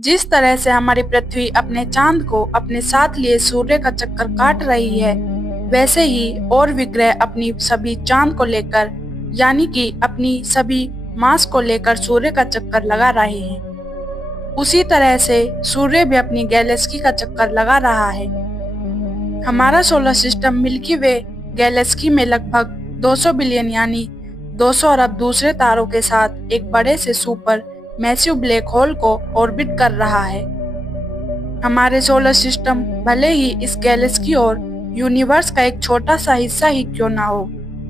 जिस तरह से हमारी पृथ्वी अपने चांद को अपने साथ लिए सूर्य का चक्कर काट रही है, वैसे ही और भी ग्रह अपनी सभी चांद को लेकर यानी कि अपनी सभी मास को लेकर सूर्य का चक्कर लगा रहे हैं। उसी तरह से सूर्य भी अपनी गैलेक्सी का चक्कर लगा रहा है। हमारा सोलर सिस्टम मिल्की वे गैलेक्सी में लगभग 200 बिलियन यानी 200 अरब दूसरे तारों के साथ एक बड़े से सुपर मैसिव ब्लैक होल को ऑर्बिट कर रहा है। हमारे सोलर सिस्टम भले ही इस गैलेक्सी और यूनिवर्स का एक छोटा सा हिस्सा ही क्यों ना हो,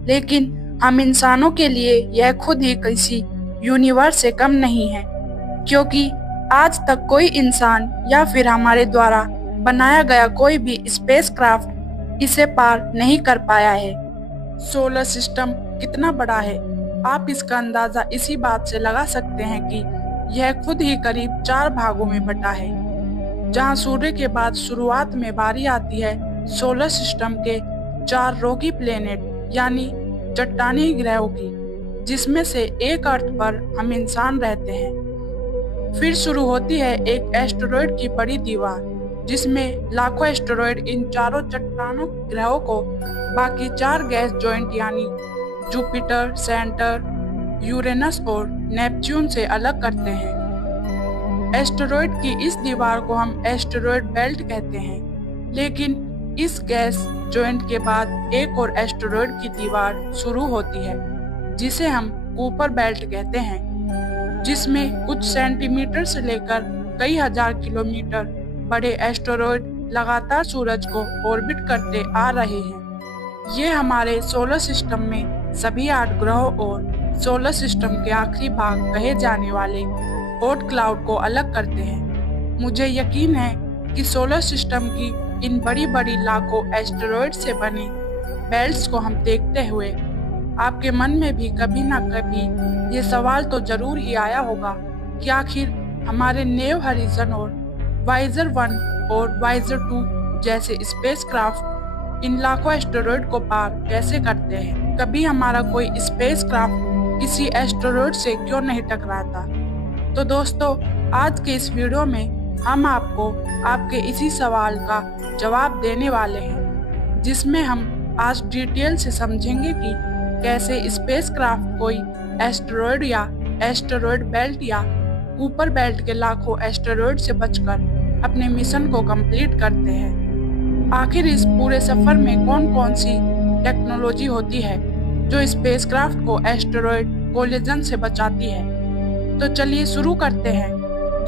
लेकिन हम इंसानों के लिए यह खुद ही किसी यूनिवर्स से कम नहीं है, क्योंकि आज तक कोई इंसान या फिर हमारे द्वारा बनाया गया कोई भी स्पेसक्राफ्ट इसे पार नहीं कर पाया है। सोलर सिस्टम कितना बड़ा है, आप इसका अंदाजा इसी बात से लगा सकते हैं कि यह खुद ही करीब 4 भागों में बटा है। जहां सूर्य के बाद शुरुआत में बारी आती है सोलर सिस्टम के 4 रॉकी प्लेनेट यानी चट्टानी ग्रहों की, जिसमें से एक अर्थ पर हम इंसान रहते हैं। फिर शुरू होती है एक एस्टेरॉयड की बड़ी दीवार, जिसमें लाखों एस्टेरॉयड इन चारों चट्टानों ग्रहों को बाकी 4 गैस जॉइंट यानी जुपिटर, सेंटर, यूरेनस और नेपच्यून से अलग करते हैं। एस्टेरॉयड की इस दीवार को हम एस्टेरॉयड बेल्ट कहते हैं, लेकिन इस गैस जॉइंट के बाद एक और एस्टेरॉयड की दीवार शुरू होती है, जिसे हम कुपर बेल्ट कहते हैं, जिसमें कुछ सेंटीमीटर से लेकर कई हजार किलोमीटर बड़े एस्टेरॉयड लगातार सूरज को ऑर्बिट करते आ रहे हैं। ये हमारे सोलर सिस्टम में सभी 8 ग्रहों और सोलर सिस्टम के आखिरी भाग कहे जाने वाले हॉट क्लाउड को अलग करते हैं। मुझे यकीन है कि सोलर सिस्टम की इन बड़ी बड़ी लाखों एस्टेरॉयड से बने बेल्ट्स को हम देखते हुए आपके मन में भी कभी न कभी ये सवाल तो जरूर ही आया होगा कि आखिर हमारे नेव हॉरिजन और वाइजर 1 और वाइजर 2 जैसे स्पेसक्राफ्ट इन लाखों एस्टेरॉयड को पार कैसे करते हैं। कभी हमारा कोई स्पेसक्राफ्ट किसी एस्टेरॉयड से क्यों नहीं टकराता। तो दोस्तों, आज के इस वीडियो में हम आपको आपके इसी सवाल का जवाब देने वाले हैं, जिसमें हम आज डिटेल से समझेंगे कि कैसे स्पेसक्राफ्ट कोई एस्टेरॉयड या एस्टेरॉयड बेल्ट या कुपर बेल्ट के लाखों एस्टेरॉयड से बचकर अपने मिशन को कंप्लीट करते हैं। आखिर इस पूरे सफर में कौन कौन सी टेक्नोलॉजी होती है जो स्पेसक्राफ्ट को एस्टेरॉयड कोलिजन से बचाती है। तो चलिए शुरू करते हैं।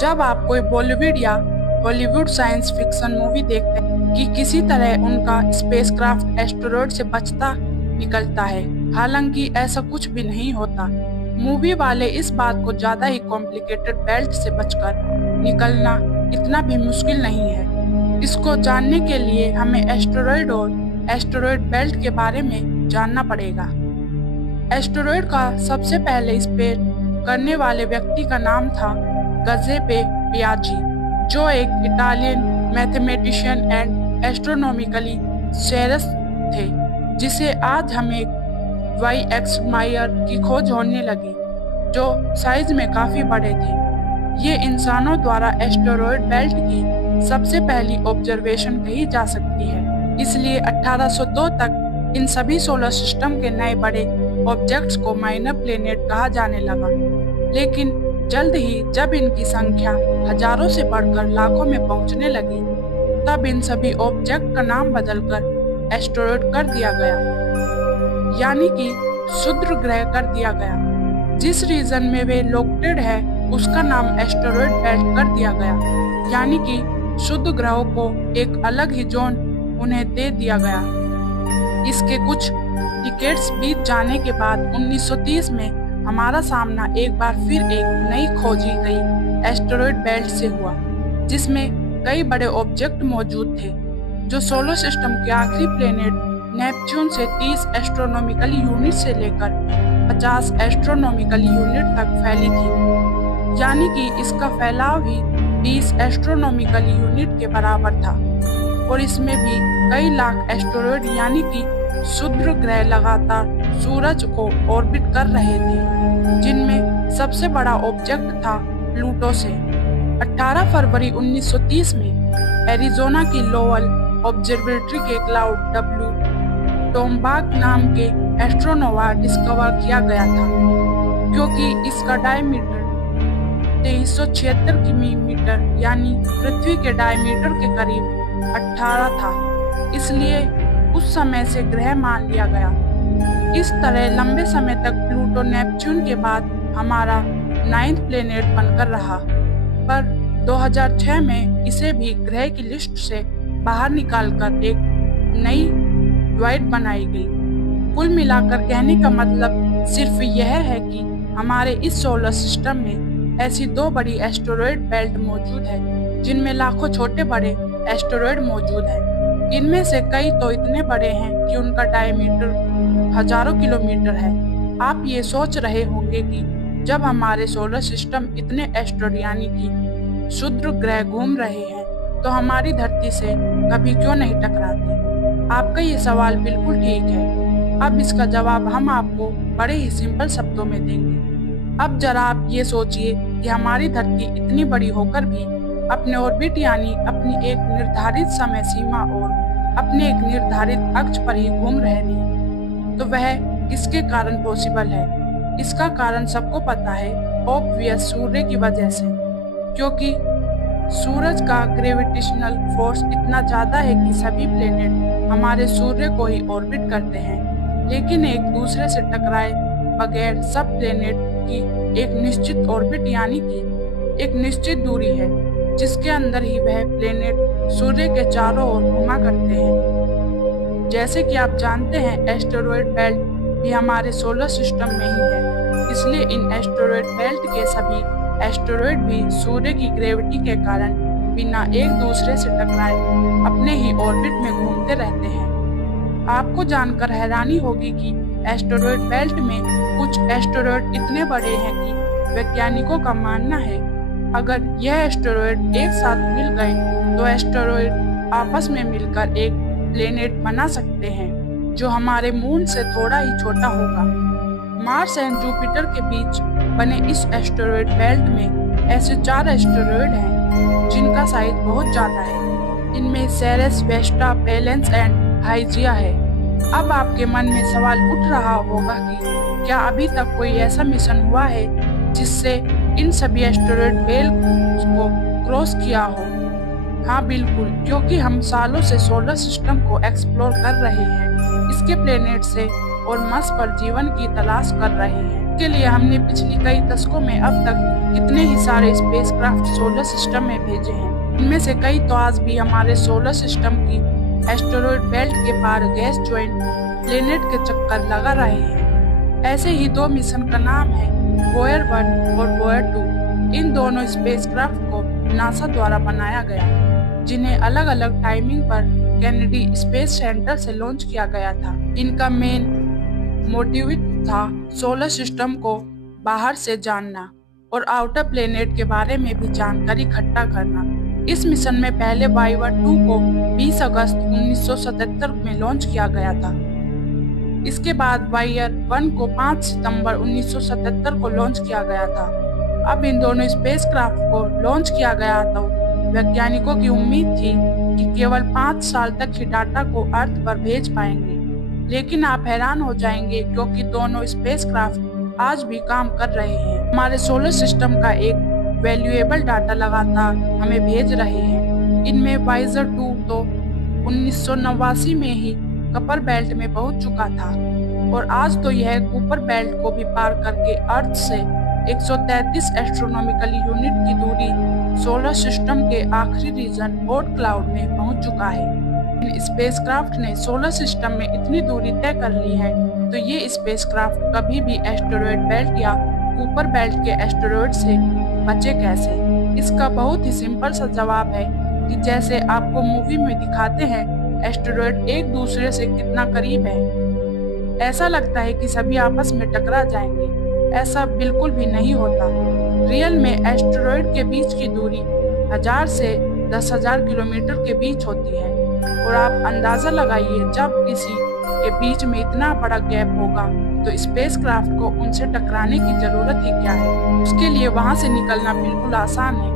जब आप कोई बॉलीवुड या हॉलीवुड साइंस फिक्शन मूवी देखते हैं कि किसी तरह उनका स्पेसक्राफ्ट एस्टेरॉयड से बचता निकलता है, हालांकि ऐसा कुछ भी नहीं होता। मूवी वाले इस बात को ज्यादा ही कॉम्प्लिकेटेड बेल्ट से बचकर निकलना इतना भी मुश्किल नहीं है। इसको जानने के लिए हमें एस्टेरॉयड और एस्टेरॉयड बेल्ट के बारे में जानना पड़ेगा। एस्टेरॉयड का सबसे पहले स्पेस करने वाले व्यक्ति का नाम था गजेपे पियाजी, जो एक इटालियन मैथमेटिशियन एंड एस्ट्रोनॉमिकली सेरस थे, जिसे आज हमें वाई एक्स मायर की खोज होने लगी, जो साइज में काफी बड़े थे। ये इंसानों द्वारा एस्टेरॉयड बेल्ट की सबसे पहली ऑब्जर्वेशन कही जा सकती है। इसलिए 1802 तक इन सभी सोलर सिस्टम के नए बड़े ऑब्जेक्ट्स को माइनर प्लेनेट कहा जाने लगा। लेकिन जल्द ही जब इनकी संख्या हजारों से बढ़कर लाखों में पहुंचने लगी, तब इन सभी ऑब्जेक्ट का नाम बदलकर एस्टेरॉयड कर दिया गया, यानी कि क्षुद्र ग्रह कर दिया गया। जिस रीजन में वे लोकेटेड है उसका नाम एस्टेरॉयड बेल्ट कर दिया गया, यानी कि शुद्ध ग्रहों को एक अलग ही जोन उन्हें दे दिया गया। इसके कुछ डिकेड्स बीत जाने के बाद 1930 में हमारा सामना एक बार फिर एक नई खोजी गई एस्टेरॉयड बेल्ट से हुआ, जिसमें कई बड़े ऑब्जेक्ट मौजूद थे, जो सोलर सिस्टम के आखिरी प्लेनेट नेपच्यून से 30 एस्ट्रोनॉमिकल यूनिट से लेकर 50 एस्ट्रोनॉमिकल यूनिट तक फैली थी, यानी कि इसका फैलाव ही 20 एस्ट्रोनॉमिकल यूनिट के बराबर था। और इसमें भी कई लाख एस्टेरॉयड यानी कि क्षुद्र ग्रह लगातार सूरज को ऑर्बिट कर रहे थे, जिनमें सबसे बड़ा ऑब्जेक्ट था प्लूटो से 18 फरवरी 1930 में एरिज़ोना की लोवल ऑब्जर्वेटरी के क्लाउड W टोम्बाक नाम के एस्ट्रोनोवा डिस्कवर किया गया था। क्योंकि इसका डायमीटर 2376 किलोमीटर यानी पृथ्वी के डायमीटर के करीब 18 था, इसलिए उस समय से ग्रह मान लिया गया। इस तरह लंबे समय तक प्लूटो नेपच्यून के बाद हमारा 9th प्लेनेट बनकर रहा, पर 2006 में इसे भी ग्रह की लिस्ट से बाहर निकालकर एक नई ड्वाइट बनाई गई। कुल मिलाकर कहने का मतलब सिर्फ यह है कि हमारे इस सोलर सिस्टम में ऐसी 2 बड़ी एस्टेरॉयड बेल्ट मौजूद है, जिनमें लाखों छोटे बड़े एस्टेरॉयड मौजूद हैं। इनमें से कई तो इतने बड़े हैं कि उनका डायमीटर हजारों किलोमीटर है। आप ये सोच रहे होंगे कि जब हमारे सोलर सिस्टम इतने एस्टेरॉयड यानी कि क्षुद्र ग्रह घूम रहे हैं, तो हमारी धरती से कभी क्यों नहीं टकराते? आपका ये सवाल बिल्कुल ठीक है। अब इसका जवाब हम आपको बड़े ही सिंपल शब्दों में देंगे। अब जरा आप ये सोचिए कि हमारी धरती इतनी बड़ी होकर भी अपने ऑर्बिट यानी अपनी एक निर्धारित समय सीमा और अपने एक निर्धारित अक्ष पर ही घूम रहे नहीं, तो वह किसके कारण पॉसिबल है? इसका कारण सबको पता है, ऑब्वियस सूर्य की वजह से। क्योंकि सूरज का ग्रेविटेशनल फोर्स इतना ज्यादा है कि सभी प्लेनेट हमारे सूर्य को ही ऑर्बिट करते हैं, लेकिन एक दूसरे से टकराए बगैर सब प्लेनेट की एक निश्चित ऑर्बिट यानी कि एक निश्चित दूरी है, जिसके अंदर ही वह प्लेनेट सूर्य के चारों ओर घूमा करते हैं। जैसे कि आप जानते हैं, एस्टेरॉयड बेल्ट भी हमारे सोलर सिस्टम में ही है, इसलिए इन एस्टेरॉयड बेल्ट के सभी एस्टेरॉयड भी सूर्य की ग्रेविटी के कारण बिना एक दूसरे से टकराए अपने ही ऑर्बिट में घूमते रहते हैं। आपको जानकर हैरानी होगी कि एस्टेरॉयड बेल्ट में कुछ एस्टेरॉयड इतने बड़े हैं कि वैज्ञानिकों का मानना है अगर यह एस्टेरॉयड एक साथ मिल गए तो एस्टेरॉयड आपस में मिलकर एक प्लेनेट बना सकते हैं, जो हमारे मून से थोड़ा ही छोटा होगा। मार्स एंड जुपिटर के बीच बने इस एस्टेरॉयड बेल्ट में ऐसे 4 एस्टेरॉयड हैं जिनका साइज बहुत ज्यादा है। इनमें सेरेस, वेस्टा, बैलेंस एंड हाइजिया है। अब आपके मन में सवाल उठ रहा होगा कि क्या अभी तक कोई ऐसा मिशन हुआ है जिससे इन सभी एस्टेरॉयड बेल्ट को क्रॉस किया हो? हाँ बिल्कुल, क्योंकि हम सालों से सोलर सिस्टम को एक्सप्लोर कर रहे हैं, इसके प्लेनेट से और मार्स पर जीवन की तलाश कर रहे हैं। के लिए हमने पिछली कई दशकों में अब तक कितने ही सारे स्पेसक्राफ्ट सोलर सिस्टम में भेजे हैं। इनमें से कई तो आज भी हमारे सोलर सिस्टम की एस्टेरॉयड बेल्ट के पार गैस जॉइंट प्लेनेट के चक्कर लगा रहे हैं। ऐसे ही 2 मिशन का नाम है वोयर 1 और वोयर 2। इन दोनों स्पेसक्राफ्ट को नासा द्वारा बनाया गया, जिन्हें अलग अलग टाइमिंग पर कैनेडी स्पेस सेंटर से लॉन्च किया गया था। इनका मेन मोटिव था सोलर सिस्टम को बाहर से जानना और आउटर प्लेनेट के बारे में भी जानकारी इकट्ठा करना। इस मिशन में पहले वायर 2 को 20 अगस्त 1977 में लॉन्च किया गया था। इसके बाद वायर 1 को 5 सितंबर 1977 को लॉन्च किया गया था। अब इन दोनों स्पेसक्राफ्ट को लॉन्च किया गया तो वैज्ञानिकों की उम्मीद थी कि केवल 5 साल तक ही डाटा को अर्थ पर भेज पाएंगे, लेकिन आप हैरान हो जाएंगे क्योंकि दोनों स्पेसक्राफ्ट आज भी काम कर रहे हैं। हमारे सोलर सिस्टम का एक वैल्यूएबल डाटा लगातार हमें भेज रहे हैं। इनमें वाइजर 2 तो 1989 में ही कपर बेल्ट में पहुंच चुका था और आज तो यह कूपर बेल्ट को भी पार करके अर्थ से 133 एस्ट्रोनॉमिकल यूनिट की दूरी सोलर सिस्टम के आखिरी रीजन ओर्ट क्लाउड में पहुंच चुका है। इन स्पेसक्राफ्ट ने सोलर सिस्टम में इतनी दूरी तय कर ली है, तो ये स्पेसक्राफ्ट कभी भी एस्टेरॉयड बेल्ट या कूपर बेल्ट के एस्टेरॉयड से बचे कैसे? इसका बहुत ही सिंपल सा जवाब है कि जैसे आपको मूवी में दिखाते हैं, एस्टेरॉयड एक दूसरे से कितना करीब है। ऐसा लगता है कि सभी आपस में टकरा जाएंगे, ऐसा बिल्कुल भी नहीं होता। रियल में एस्टेरॉयड के बीच की दूरी 1000 से 10,000 किलोमीटर के बीच होती है और आप अंदाजा लगाइए जब किसी के बीच में इतना बड़ा गैप होगा तो स्पेसक्राफ्ट को उनसे टकराने की जरूरत ही क्या है। उसके लिए वहां से निकलना बिल्कुल आसान है।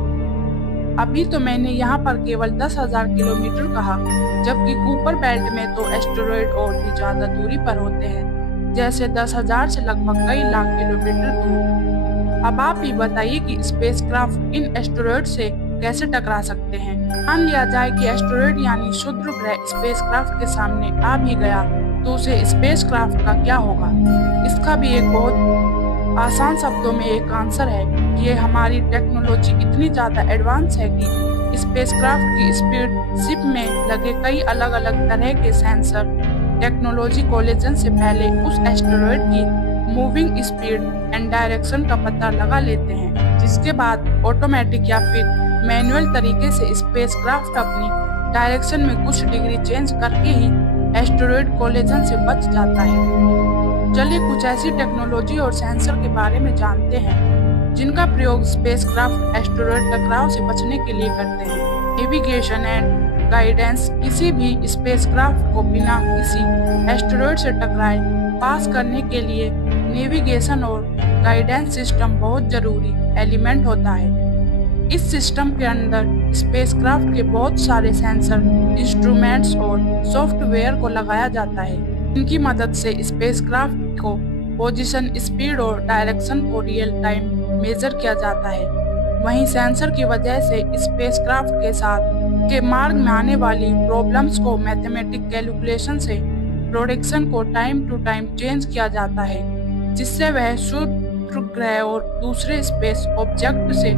अभी तो मैंने यहाँ पर केवल 10,000 किलोमीटर कहा, जबकि कूपर बेल्ट में तो एस्टेरॉयड और भी ज्यादा दूरी पर होते हैं, जैसे 10,000 से लगभग कई लाख किलोमीटर दूर। अब आप ही बताइए कि स्पेसक्राफ्ट इन एस्टेरॉयड से कैसे टकरा सकते हैं। मान लिया जाए कि एस्टेरॉयड यानी क्षुद्र ग्रह स्पेसक्राफ्ट के सामने आ भी गया, तो उसे स्पेसक्राफ्ट का क्या होगा? इसका भी एक बहुत आसान शब्दों में एक आंसर है कि ये हमारी टेक्नोलॉजी इतनी ज्यादा एडवांस है कि स्पेसक्राफ्ट की स्पीड शिप में लगे कई अलग अलग तरह के सेंसर टेक्नोलॉजी कोलिजन से पहले उस एस्टेरॉयड की मूविंग स्पीड एंड डायरेक्शन का पता लगा लेते हैं, जिसके बाद ऑटोमेटिक या फिर मैनुअल तरीके से स्पेसक्राफ्ट अपनी डायरेक्शन में कुछ डिग्री चेंज करके ही एस्टेरॉयड कोलिजन से बच जाता है। चलिए कुछ ऐसी टेक्नोलॉजी और सेंसर के बारे में जानते हैं जिनका प्रयोग स्पेसक्राफ्ट एस्टेरॉयड टकराव से बचने के लिए करते हैं। Navigation and guidance. किसी भी स्पेसक्राफ्ट को बिना किसी एस्टेरॉयड से टकराए पास करने के लिए नेविगेशन और गाइडेंस सिस्टम बहुत जरूरी एलिमेंट होता है। इस सिस्टम के अंदर स्पेसक्राफ्ट के बहुत सारे सेंसर, इंस्ट्रूमेंट्स और सॉफ्टवेयर को लगाया जाता है। इनकी मदद से स्पेसक्राफ्ट को पोजीशन, स्पीड और डायरेक्शन को रियल टाइम मेजर किया जाता है। वहीं सेंसर की वजह से स्पेसक्राफ्ट के साथ के मार्ग में आने वाली प्रॉब्लम्स को मैथमेटिक कैलकुलेशन से प्रोडिक्शन को टाइम टू टाइम चेंज किया जाता है, जिससे वह क्षुद्र ग्रह और दूसरे स्पेस ऑब्जेक्ट से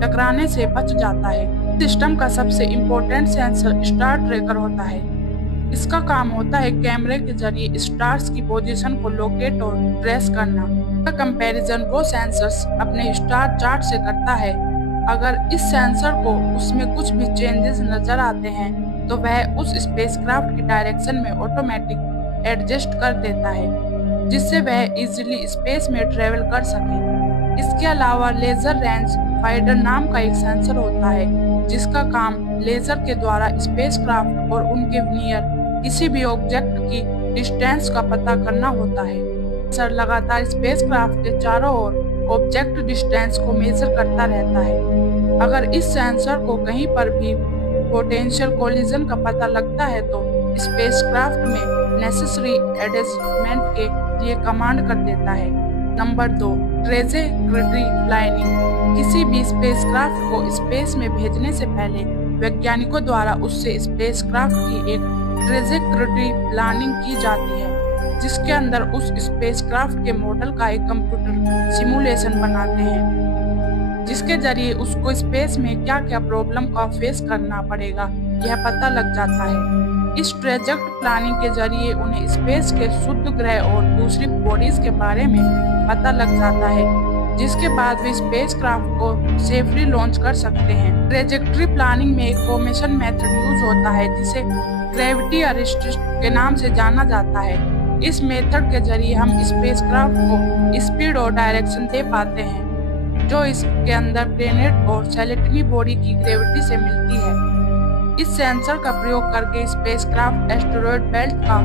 टकराने से बच जाता है। सिस्टम का सबसे इम्पोर्टेंट सेंसर स्टार ट्रैकर होता है। इसका काम होता है कैमरे के जरिए स्टार्स की पोजीशन को लोकेट और ट्रेस करना। इसका कंपैरिजन वो सेंसर्स अपने स्टार चार्ट से करता है। अगर इस सेंसर को उसमें कुछ भी चेंजेस नजर आते हैं तो वह उस स्पेसक्राफ्ट की डायरेक्शन में ऑटोमेटिक एडजस्ट कर देता है, जिससे वह इजीली स्पेस में ट्रेवल कर सके। इसके अलावा लेजर रेंज फाइंडर नाम का एक सेंसर होता है, जिसका काम लेजर के द्वारा स्पेसक्राफ्ट और उनके नियर किसी भी ऑब्जेक्ट की डिस्टेंस का पता करना होता है। सेंसर लगातार स्पेसक्राफ्ट के चारों ओर ऑब्जेक्ट डिस्टेंस को मेजर करता रहता है। अगर इस सेंसर को कहीं पर भी पोटेंशियल कोलिजन का पता लगता है तो स्पेसक्राफ्ट में नेसेसरी एडजस्टमेंट के लिए कमांड कर देता है। Number 2, trajectory planning. किसी भी स्पेसक्राफ्ट को स्पेस में भेजने से पहले वैज्ञानिकों द्वारा उससे स्पेसक्राफ्ट की एक ट्रेजेक्टरी प्लानिंग की जाती है, जिसके अंदर उस स्पेसक्राफ्ट के मॉडल का एक कंप्यूटर सिमुलेशन बनाते हैं, जिसके जरिए उसको स्पेस में क्या क्या प्रॉब्लम का फेस करना पड़ेगा यह पता लग जाता है। इस ट्रेजेक्ट प्लानिंग के जरिए उन्हें स्पेस के शुद्ध ग्रह और दूसरी बॉडीज के बारे में पता लग जाता है, जिसके बाद वे स्पेसक्राफ्ट को सेफली लॉन्च कर सकते हैं। ट्रेजेक्टरी प्लानिंग में एक फॉर्मेशन मेथड यूज होता है, जिसे ग्रेविटी अरेस्ट के नाम से जाना जाता है। इस मेथड के जरिए हम स्पेसक्राफ्ट को स्पीड और डायरेक्शन दे पाते हैं, जो इसके अंदर प्लेनेट और सैटेलाइट बॉडी की ग्रेविटी से मिलती है। इस सेंसर का प्रयोग करके स्पेसक्राफ्ट एस्टेरॉयड बेल्ट का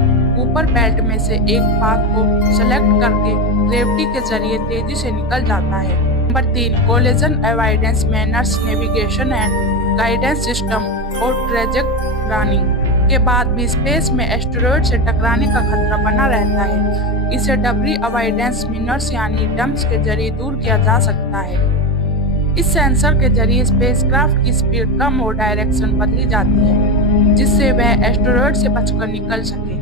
ऊपर बेल्ट में से एक पाथ को सेलेक्ट करके ग्रेविटी के जरिए तेजी से निकल जाता है। Number 3, collision avoidance manners, navigation and guidance system और ट्रेजेक्ट प्लानिंग के बाद भी स्पेस में एस्टेरॉयड से टकराने का खतरा बना रहता है। इसे डबरी अवॉइडेंस मैनर्स यानी डम्प्स के जरिए दूर किया जा सकता है। इस सेंसर के जरिए स्पेसक्राफ्ट की स्पीड कम और डायरेक्शन बदली जाती है, जिससे वह एस्टेरॉयड से बचकर निकल सके।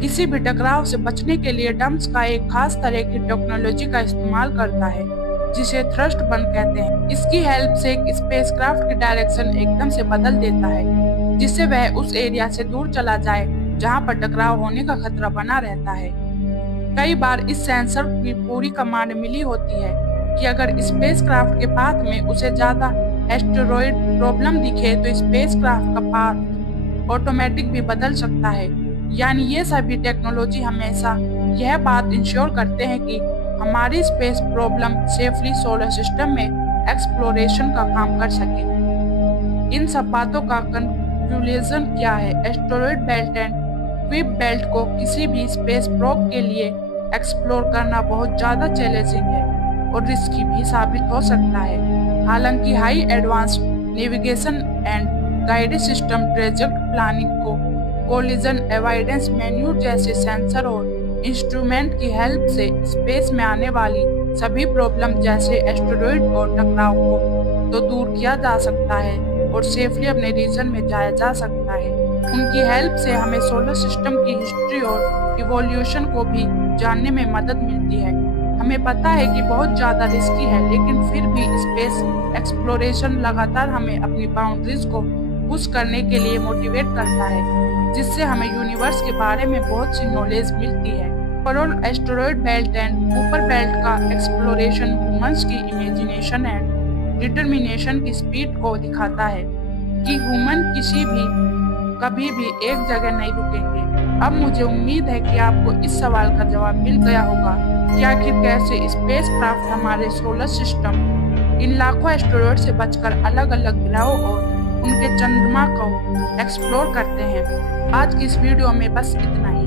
किसी भी टकराव से बचने के लिए डम्प्स का एक खास तरह की टेक्नोलॉजी का इस्तेमाल करता है, जिसे थ्रस्ट बन कहते हैं। इसकी हेल्प से एक स्पेसक्राफ्ट की डायरेक्शन एकदम से बदल देता है, जिससे वह उस एरिया से दूर चला जाए जहां पर टकराव होने का खतरा बना रहता है। कई बार इस सेंसर की पूरी कमांड मिली होती है कि अगर स्पेसक्राफ्ट के पाथ में उसे ज्यादा एस्टेरॉयड प्रॉब्लम दिखे तो स्पेसक्राफ्ट का पाथ ऑटोमेटिक भी बदल सकता है। यानी ये सभी टेक्नोलॉजी हमेशा यह बात इंश्योर करते हैं कि हमारी space problem safely solar system में एक्सप्लोरेशन का काम कर सके। इन सब बातों का कंक्लूजन क्या है? एस्टेरॉयड बेल्ट एंड क्विप बेल्ट को किसी भी स्पेस प्रोब के लिए एक्सप्लोर करना बहुत ज्यादा चैलेंजिंग है और रिस्की भी साबित हो सकता है। हालांकि high advance navigation and guided system, trajectory planning को कोलिजन अवॉइडेंस मेन्यू जैसे सेंसर और इंस्ट्रूमेंट की हेल्प से स्पेस में आने वाली सभी प्रॉब्लम जैसे एस्टेरॉयड और टकराव को तो दूर किया जा सकता है और सेफली अपने रीजन में जाया जा सकता है। उनकी हेल्प से हमें सोलर सिस्टम की हिस्ट्री और इवोल्यूशन को भी जानने में मदद मिलती है। हमें पता है कि बहुत ज़्यादा रिस्की है, लेकिन फिर भी स्पेस एक्सप्लोरेशन लगातार हमें अपनी बाउंड्रीज को पुश करने के लिए मोटिवेट करता है, जिससे हमें यूनिवर्स के बारे में बहुत सी नॉलेज मिलती है। Overall asteroid belt and Kuiper belt का एक्सप्लोरेशन ह्यूमंस की इमेजिनेशन एंड डिटर्मिनेशन की स्पीड को दिखाता है कि ह्यूमन कभी भी एक जगह नहीं रुकेंगे। अब मुझे उम्मीद है कि आपको इस सवाल का जवाब मिल गया होगा कि आखिर कैसे स्पेसक्राफ्ट हमारे सोलर सिस्टम इन लाखों एस्टेरॉयड से बचकर अलग अलग ग्रहों और उनके चंद्रमा को एक्सप्लोर करते हैं। आज की इस वीडियो में बस इतना ही।